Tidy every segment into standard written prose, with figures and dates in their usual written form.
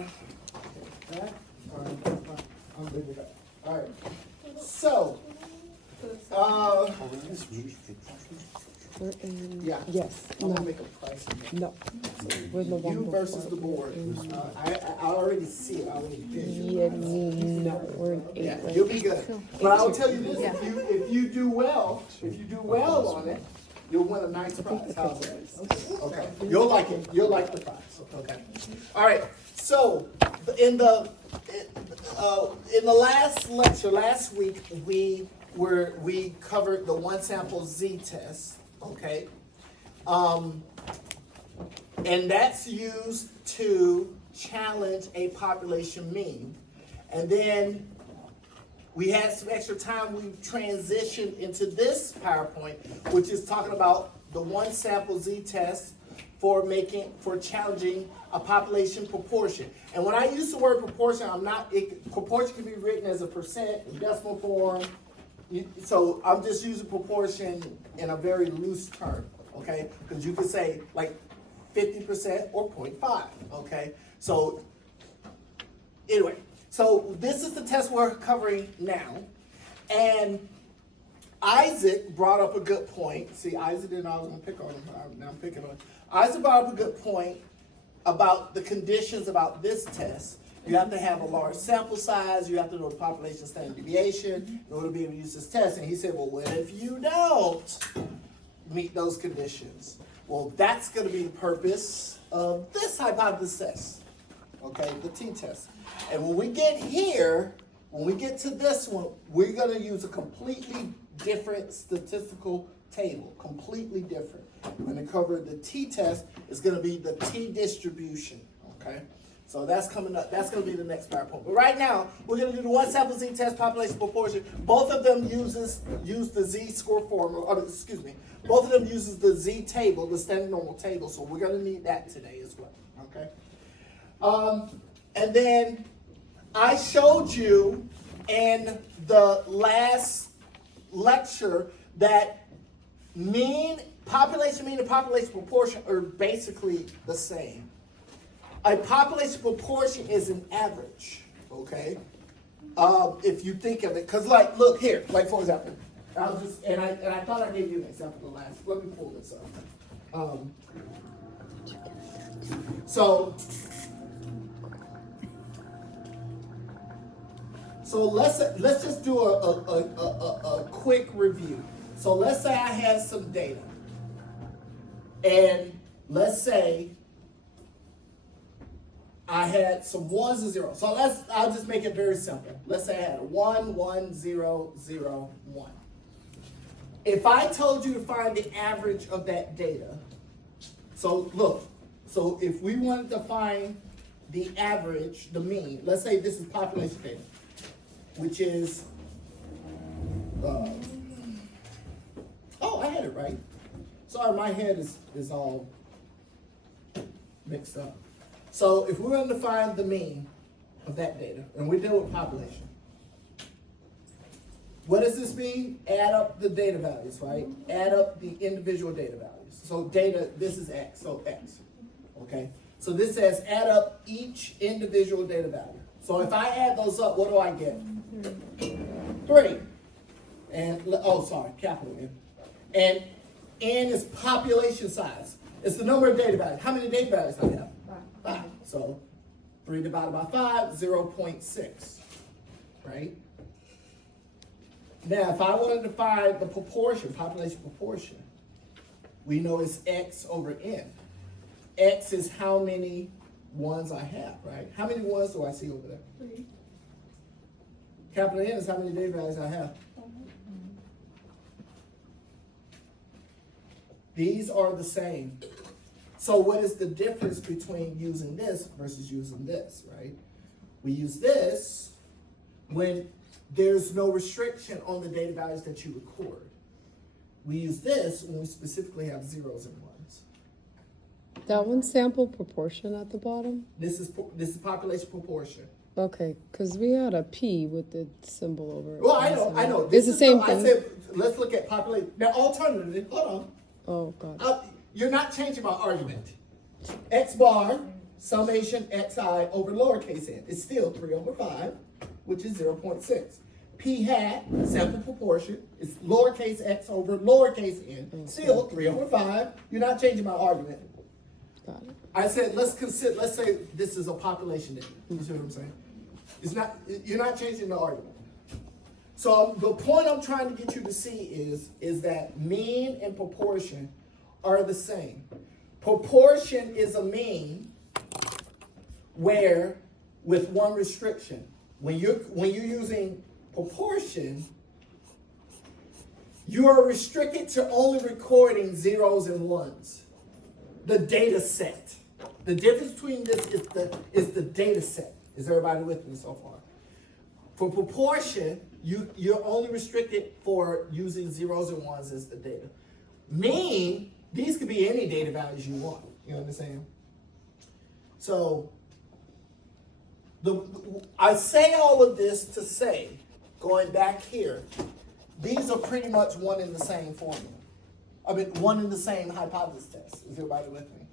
that, I'm good with that. All right. So, We're in, yeah. yes, I'm no, gonna make a price. no. We're the one You versus before. the board. I already see it. I already vision. Yeah, no, we're in Yeah, eight, you'll right? be good. But I will tell you this: if you do well on it, you'll win a nice prize. How's that? Okay, you'll like it. You'll like the prize. Okay. All right. So in the last lecture last week, we covered the one sample z-test. Okay. And that's used to challenge a population mean. And then we had some extra time. We transitioned into this PowerPoint, which is talking about the one sample z-test for challenging a population proportion. And when I use the word proportion, proportion can be written as a percent, in decimal form. So I'm just using proportion in a very loose term, okay? Because you could say like 50% or 0.5, okay? So anyway, so this is the test we're covering now. And Isaac brought up a good point. See, Isaac didn't know I was going to pick on him. Now I'm picking on him. Isaac brought up a good point about the conditions about this test. You have to have a large sample size. You have to know the population standard deviation in order to be able to use this test. And he said, well, what if you don't meet those conditions? Well, that's going to be the purpose of this hypothesis test, okay, the t-test. And when we get here, when we get to this one, we're going to use a completely different statistical table, completely different. We're going to cover the t-test. It's going to be the t-distribution, okay? So that's coming up. That's going to be the next PowerPoint. But right now, we're going to do the one sample z-test population proportion. Both of them use the z-score formula. Both of them uses the z-table, the standard normal table. So we're going to need that today as well. Okay. And then I showed you in the last lecture that population mean and population proportion are basically the same. A population proportion is an average, okay? If you think of it, because like, look here, like for example, I thought I gave you an example the last. Let me pull this up. So let's just do a quick review. So let's say I have some data, and let's say I had some ones and zeros. So I'll just make it very simple. Let's say I had a 1, 1, 0, 0, 1. If I told you to find the average of that data, so look, so if we wanted to find the average, the mean, let's say this is population data, which is, I had it right. Sorry, my head is all mixed up. So if we wanted to find the mean of that data, and we deal with population, what does this mean? Add up the data values, right? Add up the individual data values. So data, this is X, so X, okay? So this says add up each individual data value. So if I add those up, what do I get? 3. And, capital N. And N is population size. It's the number of data values. How many data values do I have? 5. So 3 divided by 5, 0.6, right? Now, if I wanted to find the proportion, population proportion, we know it's X over N. X is how many ones I have, right? How many ones do I see over there? 3. Capital N is how many data values I have. These are the same. So what is the difference between using this versus using this, right? We use this when there's no restriction on the data values that you record. We use this when we specifically have zeros and ones. That one sample proportion at the bottom? This is population proportion. Okay, because we had a P with the symbol over it. Well, I know. It's the same thing. I said, let's look at population. Now, alternatively, hold on. Oh, God. You're not changing my argument. X bar summation xi over lowercase n. It's still 3 over 5, which is 0.6. P hat, sample proportion, is lowercase x over lowercase n, still 3 over 5. You're not changing my argument. Got it. I said, let's say this is a population data. You see what I'm saying? It's not, you're not changing the argument. So the point I'm trying to get you to see is that mean and proportion are the same. Proportion is a mean where, with one restriction, when you're using proportion, you are restricted to only recording zeros and ones. The data set. The difference between this is the data set. Is everybody with me so far? For proportion, you're only restricted for using zeros and ones as the data. Mean, these could be any data values you want. You understand? So, I say all of this to say, going back here, these are pretty much one and the same formula. I mean, one and the same hypothesis test. Is everybody with me?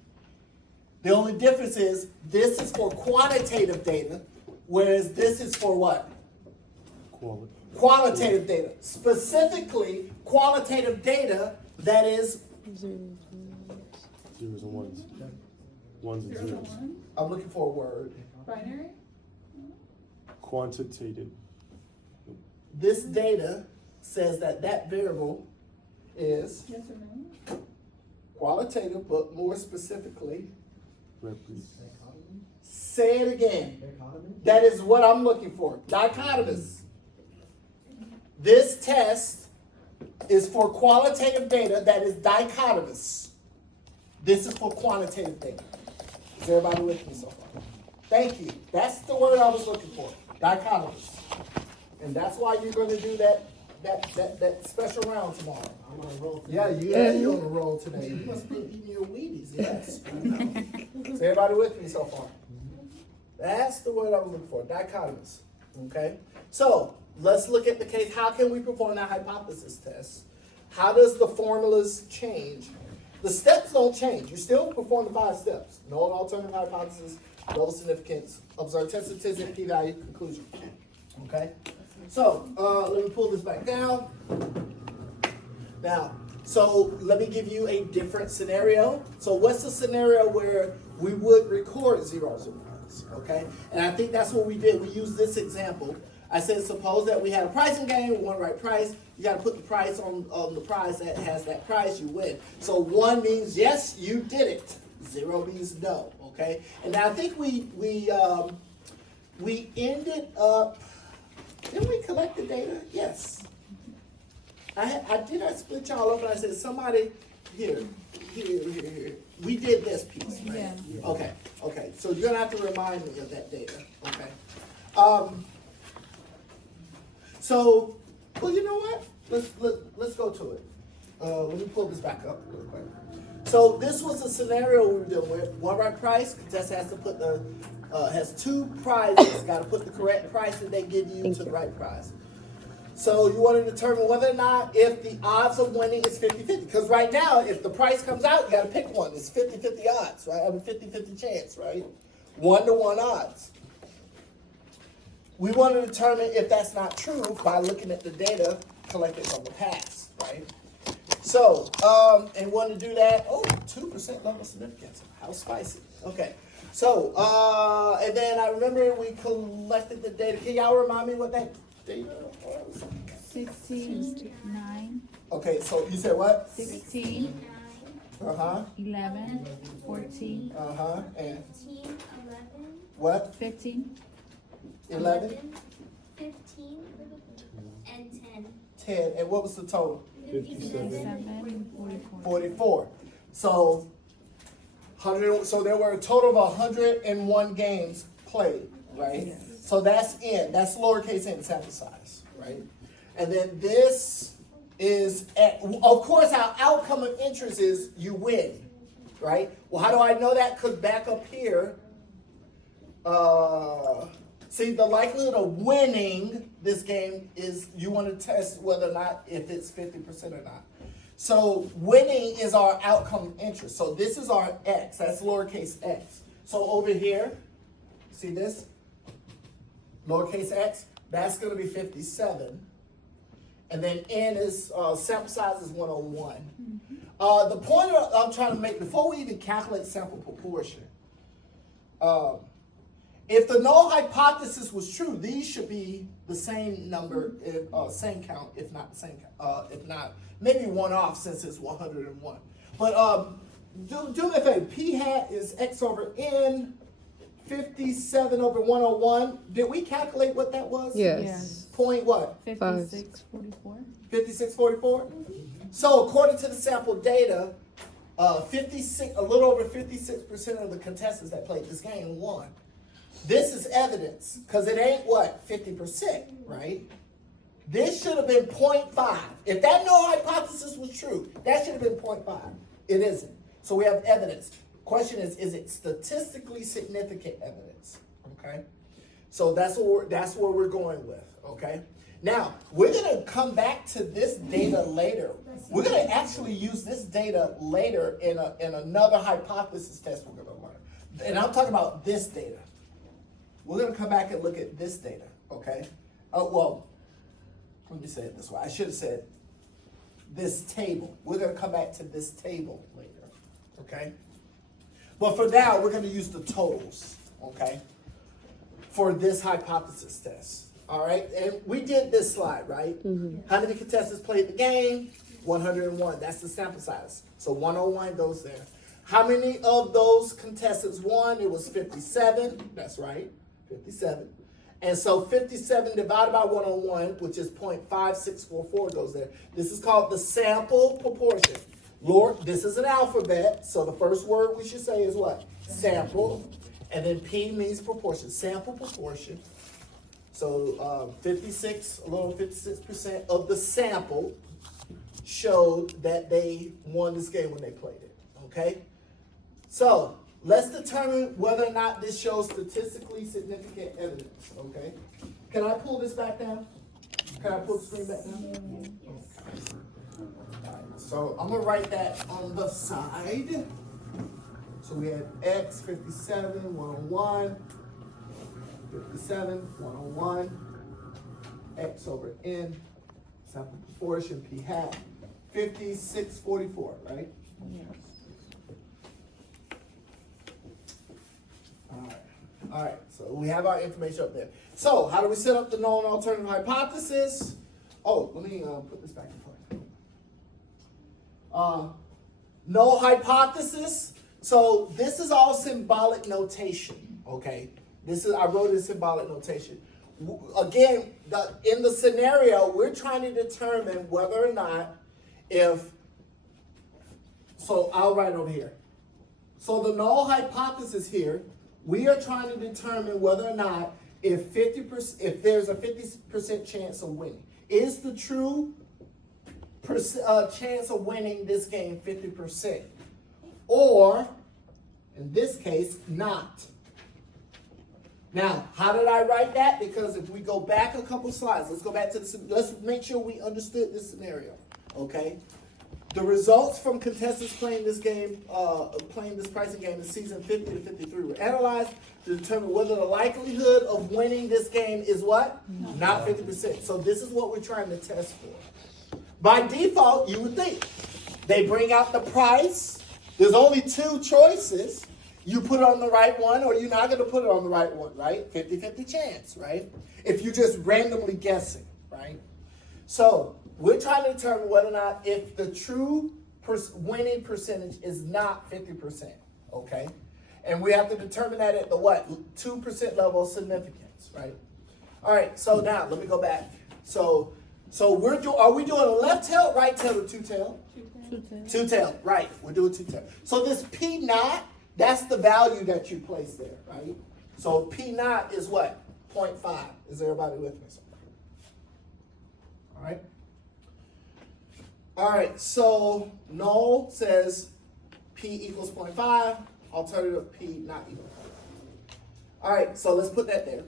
The only difference is this is for quantitative data, whereas this is for what? Qualitative data. Specifically, qualitative data that is. Zeros. Zeros and ones. Ones and zeros. I'm looking for a word. Binary? Quantitative. This data says that variable is Yes or no? qualitative, but more specifically, Represent. say it again. That is what I'm looking for. Dichotomous. This test is for qualitative data that is dichotomous. This is for quantitative data. Is everybody with me so far? Thank you. That's the word I was looking for. Dichotomous. And that's why you're going to do that special round tomorrow. I'm on a roll today. Yeah, you're on a roll today. You must be eating your Wheaties. Yes. I know. Is everybody with me so far? That's the word I was looking for. Dichotomous. Okay? So, let's look at the case. How can we perform that hypothesis test? How does the formulas change? The steps don't change. You still perform the 5 steps. Null alternative hypothesis, double significance, observed test statistic, p-value, conclusion. Okay? So, let me pull this back down. Now, so let me give you a different scenario. So what's the scenario where we would record zeros and ones? Okay? And I think that's what we did. We used this example. I said, suppose that we had a pricing game, we want the right price. You got to put the price on the prize that has that price, you win. So 1 means yes, you did it. 0 means no. Okay? And I think we ended up. Didn't we collect the data? Yes. I split y'all up and I said somebody here. We did this piece, right? Yeah. Okay. So you're gonna have to remind me of that data. Okay. So, well, you know what? Let's go to it. Let me pull this back up real quick. So this was a scenario we were dealing with. One right price, contestant has to put has 2 prizes. Got to put the correct price that they give you to the right prize. So you want to determine whether or not if the odds of winning is 50-50. Because right now, if the price comes out, you got to pick one. It's 50-50 odds, right? I mean, 50-50 chance, right? 1-to-1 odds. We want to determine if that's not true by looking at the data collected from the past, right? So, and want to do that. Oh, 2% level significance. How spicy. Okay. So, and then I remember we collected the data. Can y'all remind me what that data was? 16, 9. Okay, so you said what? 16, 11, 14, And 15, 11, what? 15, 11? 15, and 10. 10. And what was the total? 57. 7, 44. 44. So, 100. So there were a total of 101 games played, right? Yes. So that's n. That's lowercase n sample size, right? And then this is, of course, our outcome of interest is you win, right? Well, how do I know that? Because back up here, see, the likelihood of winning this game is you want to test whether or not if it's 50% or not. So winning is our outcome of interest. So this is our x. That's lowercase x. So over here, see this? Lowercase x, that's gonna be 57. And then n is, sample size is 101. The point I'm trying to make, before we even calculate sample proportion, if the null hypothesis was true, these should be the same number, same count, if not the same count, if not, maybe one off since it's 101. But do me a favor, p hat is x over n, 57 over 101. Did we calculate what that was? Yes. Point what? 5644. 5644? So according to the sample data, 56, a little over 56% of the contestants that played this game won. This is evidence, because it ain't what, 50%, right? This should have been 0.5. If that null hypothesis was true, that should have been 0.5. It isn't. So we have evidence. Question is it statistically significant evidence? Okay? So that's where we're going with, okay? Now, we're gonna come back to this data later. We're gonna actually use this data later in another hypothesis test we're gonna learn. And I'm talking about this data. We're gonna come back and look at this data, okay? Well, let me say it this way. I should have said this table. We're gonna come back to this table later, okay? But for now, we're gonna use the totals, okay? For this hypothesis test, all right? And we did this slide, right? How many contestants played the game? 101, that's the sample size. So 101 goes there. How many of those contestants won? It was 57, that's right, 57. And so 57 divided by 101, which is 0.5644 goes there. This is called the sample proportion. Lord, this is an alphabet, so the first word we should say is what? Sample. And then P means proportion, sample proportion. So 56, a little 56% of the sample showed that they won this game when they played it, okay? So let's determine whether or not this shows statistically significant evidence, okay? Can I pull this back down? Can I pull the screen back down? Okay. All right, so I'm gonna write that on the side. So we had X 57, 101, 57, 101, X over N, sample proportion, P hat, 5644, right? All right, so we have our information up there. So how do we set up the known alternative hypothesis? Oh, let me put this back in play. Null hypothesis. So this is all symbolic notation, okay? I wrote it in symbolic notation. Again, in the scenario, we're trying to determine whether or not so I'll write over here. So the null hypothesis here, we are trying to determine whether or not if there's a 50% chance of winning. Is the true chance of winning this game 50%? Or, in this case, not. Now, how did I write that? Because if we go back a couple slides, let's make sure we understood this scenario, okay? The results from contestants playing this game, playing this pricing game in season 50 to 53 were analyzed to determine whether the likelihood of winning this game is what? No. Not 50%. So this is what we're trying to test for. By default, you would think they bring out the price. There's only two choices. You put it on the right one or you're not going to put it on the right one, right? 50-50 chance, right? If you're just randomly guessing, right? So we're trying to determine whether or not if the true winning percentage is not 50%, okay? And we have to determine that at the what? 2% level of significance, right? All right, so now let me go back. So are we doing a left tail, right tail, or two tail? Two tail, right. We're doing two tail. So this P naught, that's the value that you place there, right? So P naught is what? 0.5. Is everybody with me? All right. All right, so null says P equals 0.5, alternative P not equal to 0.5. All right, so let's put that there.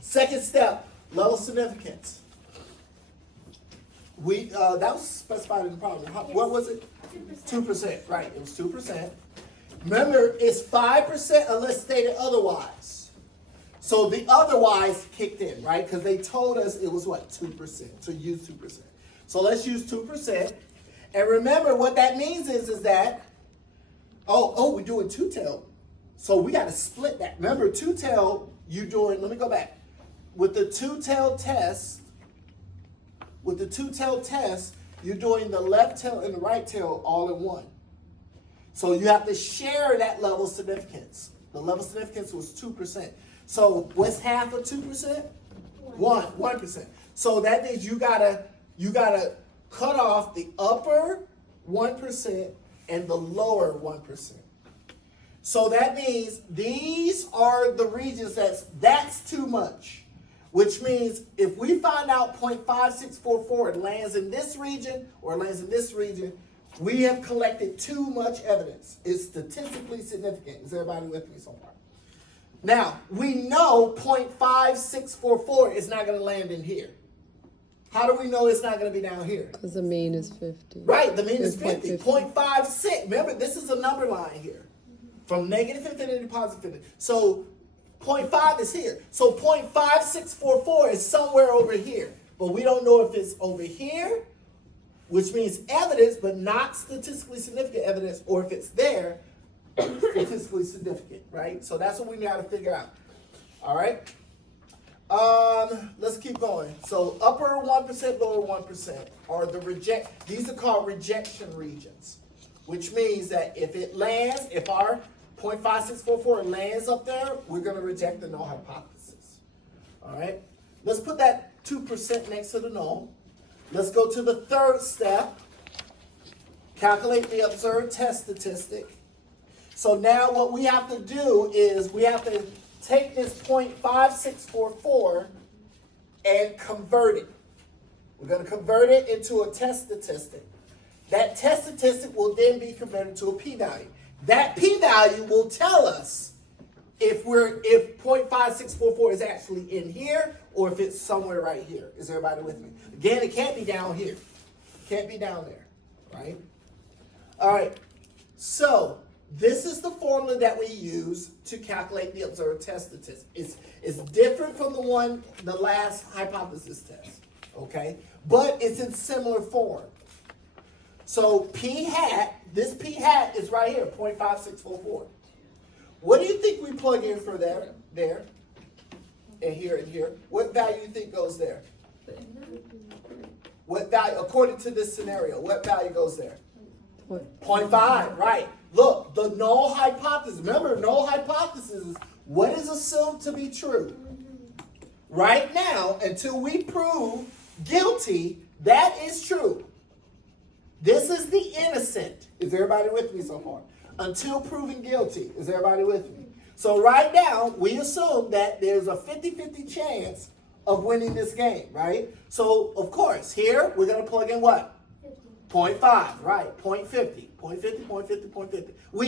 Second step, level significance. That was specified in the problem. What was it? 2%, right, it was 2%. Remember, it's 5% unless stated otherwise. So the otherwise kicked in, right? Because they told us it was what, 2%, to use 2%. So let's use 2%. And remember what that means is that, we're doing two-tailed. So we got to split that. Remember, two-tailed, you doing, let me go back. With the two-tailed test, you're doing the left tail and the right tail all in one. So you have to share that level of significance. The level of significance was 2%. So what's half of 2%? 1%. So that means you gotta cut off the upper 1% and the lower 1%. So that means these are the regions that's too much. Which means if we find out 0.5644 lands in this region or lands in this region, we have collected too much evidence. It's statistically significant. Is everybody with me so far? Now, we know 0.5644 is not going to land in here. How do we know it's not going to be down here? Because the mean is 50. Right, the mean is It's 50. 0.56. Remember, this is a number line here. From negative infinity to positive infinity. So 0.5 is here. So 0.5644 is somewhere over here. But we don't know if it's over here, which means evidence, but not statistically significant evidence, or if it's there, statistically significant, right? So that's what we got to figure out. All right? Let's keep going. So upper 1%, lower 1% are these are called rejection regions, which means that if our 0.5644 lands up there, we're going to reject the null hypothesis. All right? Let's put that 2% next to the null. Let's go to the third step. Calculate the observed test statistic. So now what we have to do is we have to take this 0.5644 and convert it. We're going to convert it into a test statistic. That test statistic will then be converted to a p-value. That p-value will tell us if 0.5644 is actually in here or if it's somewhere right here. Is everybody with me? Again, it can't be down here. It can't be down there, right? All right, so this is the formula that we use to calculate the observed test statistic. It's different from the last hypothesis test, okay? But it's in similar form. So p hat, this p hat is right here, 0.5644. What do you think we plug in for there, and here? What value do you think goes there? What value, according to this scenario, what value goes there? 0.5, right. Look, the null hypothesis. Remember, null hypothesis is what is assumed to be true. Right now, until we prove guilty, that is true. This is the innocent. Is everybody with me so far? Until proven guilty. Is everybody with me? So right now, we assume that there's a 50-50 chance of winning this game, right? So, of course, here, we're going to plug in what? 0.5, right, 0.50, 0.50.